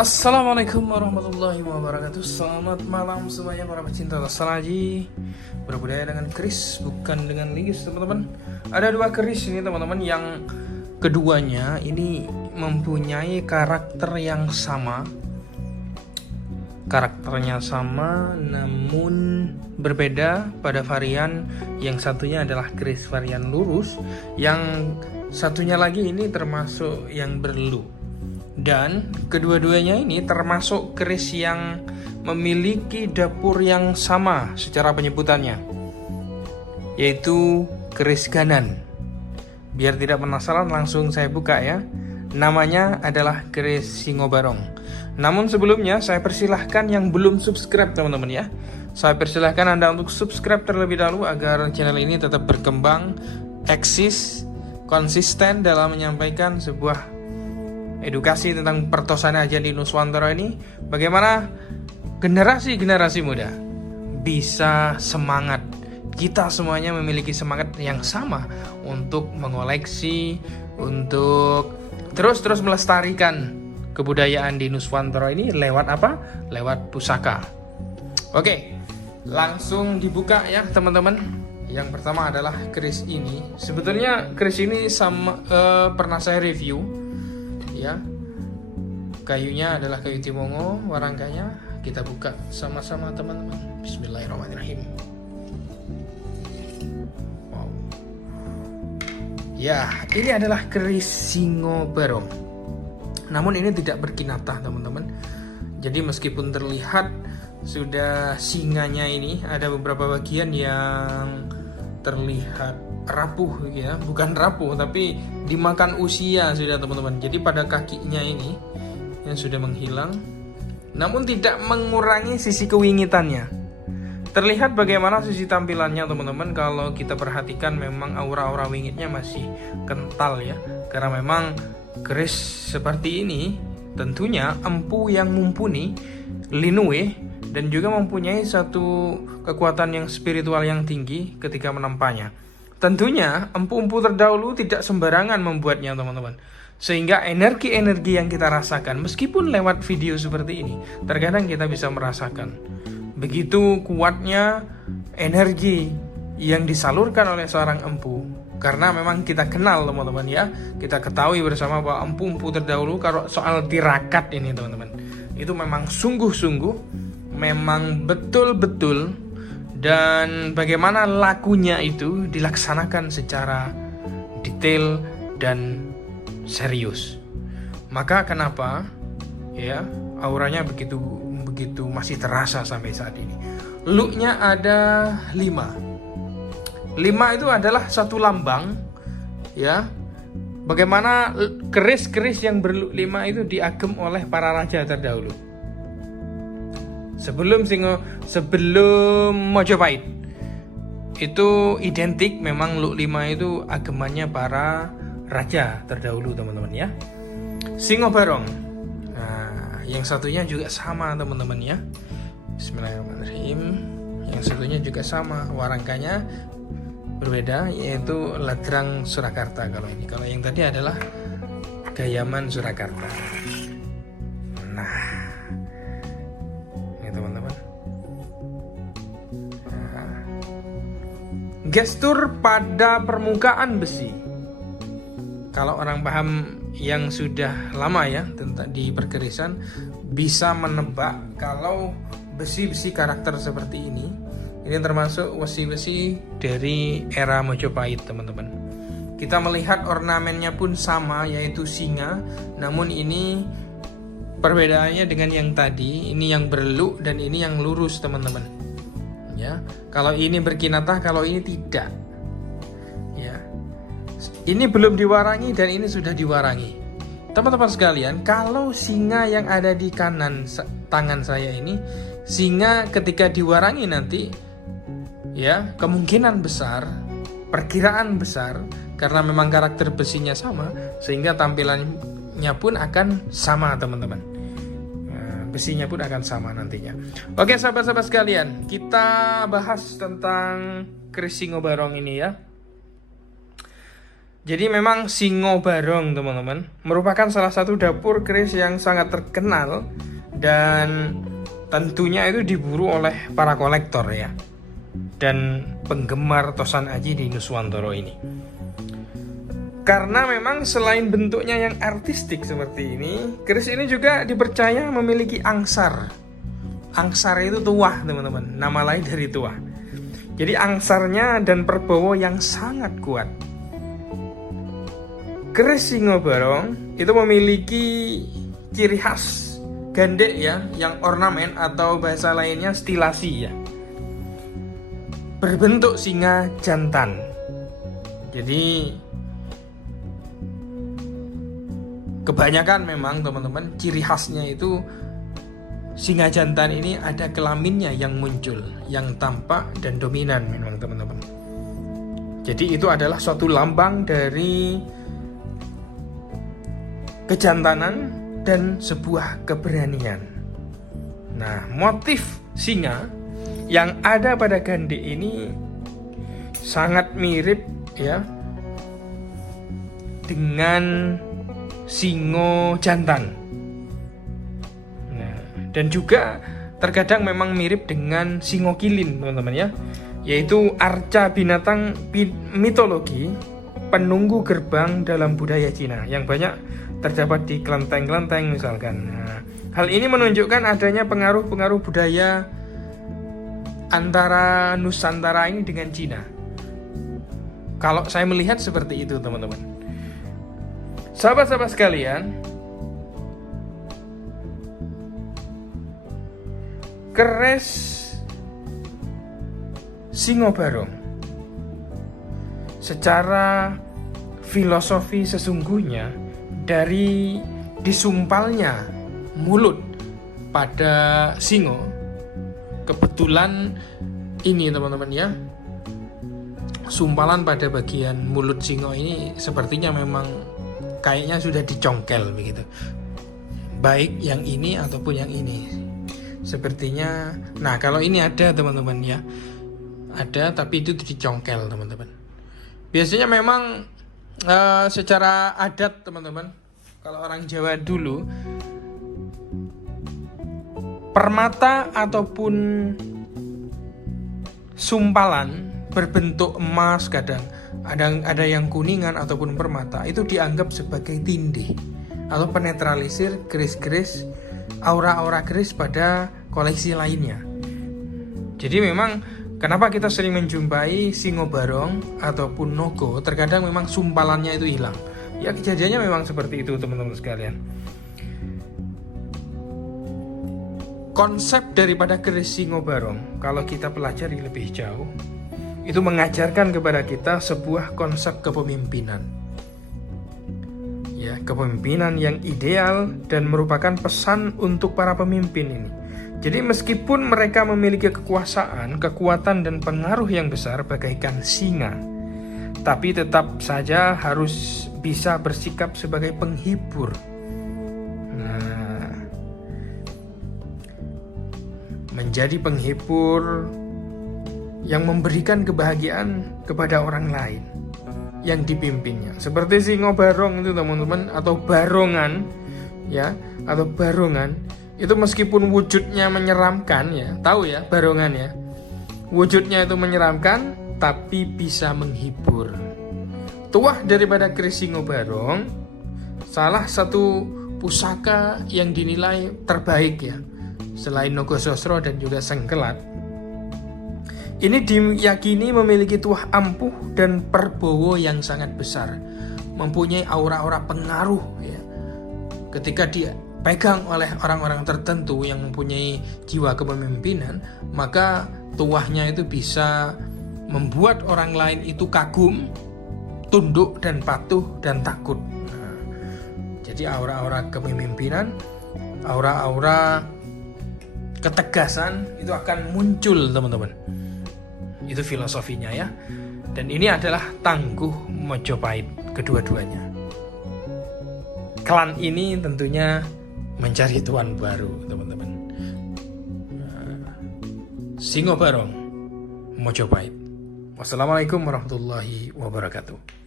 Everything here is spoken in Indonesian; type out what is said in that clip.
Assalamualaikum warahmatullahi wabarakatuh. Selamat malam semuanya para pecinta nostalgia, berbudaya dengan keris bukan dengan linggis teman-teman. Ada dua keris ini teman-teman, yang keduanya ini mempunyai karakter yang sama. Karakternya sama namun berbeda pada varian. Yang satunya adalah keris varian lurus, yang satunya lagi ini termasuk yang berlu. Dan kedua-duanya ini termasuk keris yang memiliki dapur yang sama secara penyebutannya, yaitu keris Ganan. Biar tidak penasaran, langsung saya buka ya. Namanya adalah keris Singo Barong. Namun sebelumnya saya persilahkan yang belum subscribe teman-teman ya, saya persilahkan Anda untuk subscribe terlebih dahulu agar channel ini tetap berkembang, eksis, konsisten dalam menyampaikan sebuah edukasi tentang pertosana aja di Nuswantara ini. Bagaimana generasi-generasi muda bisa semangat. Kita semuanya memiliki semangat yang sama untuk mengoleksi, untuk terus melestarikan kebudayaan di Nuswantara ini lewat apa? Lewat pusaka. Oke, langsung dibuka ya teman-teman. Yang pertama adalah keris ini. Sebetulnya keris ini pernah saya review ya. Kayunya adalah kayu timongo, warangkanya kita buka sama-sama teman-teman. Bismillahirrahmanirrahim. Wow. Ya, ini adalah keris Singo Barong. Namun ini tidak berkinatah teman-teman. Jadi meskipun terlihat sudah singanya ini ada beberapa bagian yang terlihat rapuh ya, bukan rapuh tapi dimakan usia sudah teman-teman. Jadi pada kakinya ini yang sudah menghilang, namun tidak mengurangi sisi kewingitannya. Terlihat bagaimana sisi tampilannya teman-teman. Kalau kita perhatikan memang aura-aura wingitnya masih kental ya, karena memang keris seperti ini tentunya empu yang mumpuni, linue, dan juga mempunyai satu kekuatan yang spiritual yang tinggi ketika menampanya. Tentunya empu-empu terdahulu tidak sembarangan membuatnya teman-teman, sehingga energi-energi yang kita rasakan meskipun lewat video seperti ini, terkadang kita bisa merasakan begitu kuatnya energi yang disalurkan oleh seorang empu. Karena memang kita kenal teman-teman ya, kita ketahui bersama bahwa empu-empu terdahulu kalau soal tirakat ini teman-teman, itu memang sungguh-sungguh, memang betul-betul, dan bagaimana lakunya itu dilaksanakan secara detail dan serius. Maka kenapa ya auranya begitu masih terasa sampai saat ini. Looknya ada 5 itu adalah satu lambang ya, bagaimana keris-keris yang berlook 5 itu diagem oleh para raja terdahulu. Sebelum Majapahit itu identik, memang look 5 itu agemannya para raja terdahulu teman-teman ya. Singo Barong. Nah, yang satunya juga sama teman-teman ya. Bismillahirrahmanirrahim. Yang satunya juga sama, warangkanya berbeda, yaitu Ladrang Surakarta kalau ini. Kalau yang tadi adalah Gayaman Surakarta. Nah, teman-teman, gestur pada permukaan besi. Kalau orang paham yang sudah lama ya tentang di perkerisan, bisa menebak kalau besi-besi karakter seperti ini termasuk besi-besi dari era Majapahit teman-teman. Kita melihat ornamennya pun sama, yaitu singa, namun ini perbedaannya dengan yang tadi, ini yang berluk dan ini yang lurus teman-teman. Ya, kalau ini berkinatah, kalau ini tidak. Ya, ini belum diwarangi dan ini sudah diwarangi. Teman-teman sekalian, kalau singa yang ada di kanan tangan saya ini, singa ketika diwarangi nanti, ya kemungkinan besar, perkiraan besar, karena memang karakter besinya sama, sehingga tampilannya pun akan sama teman-teman. Besinya pun akan sama nantinya. Oke sahabat-sahabat sekalian, kita bahas tentang keris Singo Barong ini ya. Jadi memang Singo Barong teman-teman merupakan salah satu dapur keris yang sangat terkenal dan tentunya itu diburu oleh para kolektor ya, dan penggemar Tosan Aji di Nuswantoro ini. Karena memang selain bentuknya yang artistik seperti ini, keris ini juga dipercaya memiliki angsar. Angsar itu tuah teman-teman, nama lain dari tuah. Jadi angsarnya dan perbowo yang sangat kuat. Keris Singo Barong itu memiliki ciri khas gandek ya, yang ornamen atau bahasa lainnya stilasi ya, berbentuk singa jantan. Jadi kebanyakan memang teman-teman ciri khasnya itu singa jantan ini ada kelaminnya yang muncul, yang tampak dan dominan memang teman-teman. Jadi itu adalah suatu lambang dari kejantanan dan sebuah keberanian. Nah, motif singa yang ada pada gandek ini sangat mirip ya dengan singo jantan. Nah, dan juga terkadang memang mirip dengan singo kilin teman-teman ya, yaitu arca binatang mitologi penunggu gerbang dalam budaya Cina yang banyak terdapat di kelenteng-kelenteng misalkan. Nah, hal ini menunjukkan adanya pengaruh-pengaruh budaya antara Nusantara ini dengan Cina. Kalau saya melihat seperti itu teman-teman. Sahabat-sahabat sekalian, keris Singo Barong secara filosofi sesungguhnya dari disumpalnya mulut pada singo, kebetulan ini teman-teman ya, sumpalan pada bagian mulut singo ini sepertinya memang kayaknya sudah dicongkel begitu, baik yang ini ataupun yang ini sepertinya. Nah, kalau ini ada teman-teman ya, ada tapi itu dicongkel teman-teman. Biasanya memang secara adat teman-teman, kalau orang Jawa dulu, permata ataupun sumpalan berbentuk emas, kadang ada yang kuningan ataupun permata, itu dianggap sebagai tindih atau penetralisir keris-keris, aura-aura keris pada koleksi lainnya. Jadi memang kenapa kita sering menjumpai Singo Barong ataupun Nogo, terkadang memang sumpalannya itu hilang. Ya, kejadiannya memang seperti itu teman-teman sekalian. Konsep daripada keris Singo Barong, kalau kita pelajari lebih jauh, itu mengajarkan kepada kita sebuah konsep kepemimpinan. Ya, kepemimpinan yang ideal dan merupakan pesan untuk para pemimpin ini. Jadi meskipun mereka memiliki kekuasaan, kekuatan dan pengaruh yang besar bagaikan singa, tapi tetap saja harus bisa bersikap sebagai penghibur. Nah, menjadi penghibur yang memberikan kebahagiaan kepada orang lain yang dipimpinnya. Seperti Singo Barong itu teman-teman, atau barongan ya, atau barongan itu meskipun wujudnya menyeramkan ya, tahu ya barongan ya, wujudnya itu menyeramkan tapi bisa menghibur. Tuah daripada keris Singo Barong, salah satu pusaka yang dinilai terbaik ya, selain Nogososro dan juga Sengkelat. Ini diyakini memiliki tuah ampuh dan perbowo yang sangat besar, mempunyai aura-aura pengaruh ya. Ketika dia pegang oleh orang-orang tertentu yang mempunyai jiwa kepemimpinan, maka tuahnya itu bisa membuat orang lain itu kagum, tunduk dan patuh dan takut. Nah, jadi aura-aura kepemimpinan, aura-aura ketegasan itu akan muncul teman-teman. Itu filosofinya ya. Dan ini adalah Tangguh Mojopahit kedua-duanya. Klan ini tentunya mencari tuan baru teman-teman. Singo Barong Mojopahit. Wassalamualaikum warahmatullahi wabarakatuh.